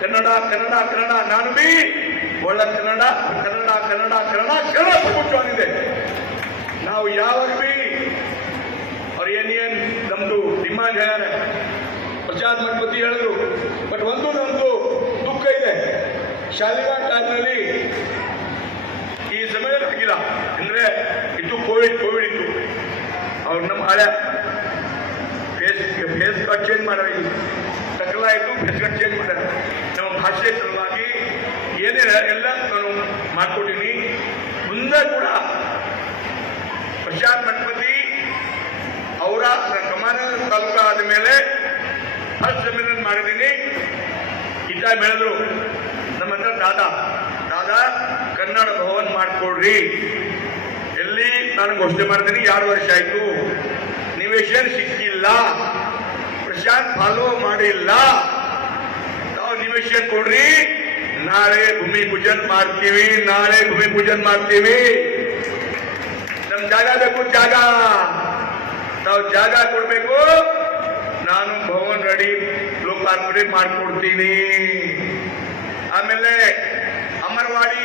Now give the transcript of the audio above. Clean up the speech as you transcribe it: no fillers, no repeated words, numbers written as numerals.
ಕನ್ನಡ ಕನ್ನಡ ಕನ್ನಡ ನಾನು ಬಿ ಒಳ್ಳ ಕನ್ನಡ ಕನ್ನಡ ಕನ್ನಡ ಕನ್ನಡ ಕನ್ನಡ ಪ್ರಮುಖವಾಗಿದೆ. ನಾವು ಯಾವಾಗ ಬಿ ಅವ್ರು ಏನ್ ನಮ್ದು ಡಿಮಾಂಡ್ ಹೇಳ್ಯಾರೆ, ಪ್ರಸಾದ್ ಮಠಪತಿ ಹೇಳಿದ್ರು. ಬಟ್ ಒಂದು ನಮ್ದು ದುಃಖ ಇದೆ, ಶಾಲಿಮಾರ್ ಟೈಮ್ನಲ್ಲಿ ಈ ಸಮಯದಲ್ಲಿ ಆಗಿಲ್ಲ. ಅಂದ್ರೆ ಇತ್ತು ಕೋವಿಡ್ ಇತ್ತು. ಅವ್ರು ನಮ್ಮ ಹಳೆ ಫೇಸ್ ಕಟ್ ಚೇಂಜ್ ಮಾಡ್ಯಾರ, ಟಕಲ ಆಯಿತು, ಫೇಸ್ ಕಟ್ ಚೇಂಜ್ ಮಾಡ್ಯಾರ. ನಮ್ಮ ಭಾಷೆ ಸಲುವಾಗಿ ಏನೇ ಎಲ್ಲ ನಾನು ಮಾಡ್ಕೊಟ್ಟಿನಿ. ಮುಂದೆ ಕೂಡ ಪ್ರಸಾದ್ ಮಠಪತಿ ಅವರ ಕಮಾನ ತಾಲೂಕ ಆದ ಮೇಲೆ ಫಸ್ಟ್ ಸಮ್ಮೇಳನ ಮಾಡಿದ್ದೀನಿ. ಇದ್ದ ಬೆಳೆದ್ರು ನಮ್ಮ ಹತ್ರ ದಾದಾ ಕನ್ನಡ ಭವನ್ ಮಾಡ್ಕೊಡ್ರಿ. ಎಲ್ಲಿ ನಾನು ಘೋಷಣೆ ಮಾಡ್ತೀನಿ, 2 ವರ್ಷ ಆಯ್ತು, ನಿವೇಶನ್ ಸಿಕ್ಕಿಲ್ಲ, ಪ್ರಶಾಂತ್ ಫಾಲೋ ಮಾಡಿಲ್ಲ. ನಾವು ನಿವೇಶನ್ ಕೊಡ್ರಿ, ನಾಳೆ ಭೂಮಿ ಪೂಜನ್ ಮಾಡ್ತೀವಿ. ನಮ್ ಜಾಗ ಬೇಕು, ನಾವು ಜಾಗ ಕೊಡ್ಬೇಕು. ನಾನು ಭವನ್ ರೆಡಿ ಲೋಕಾರ್ಪಣೆ ಮಾಡ್ಕೊಡ್ತೀನಿ. ಆಮೇಲೆ ಅಮರವಾಡಿ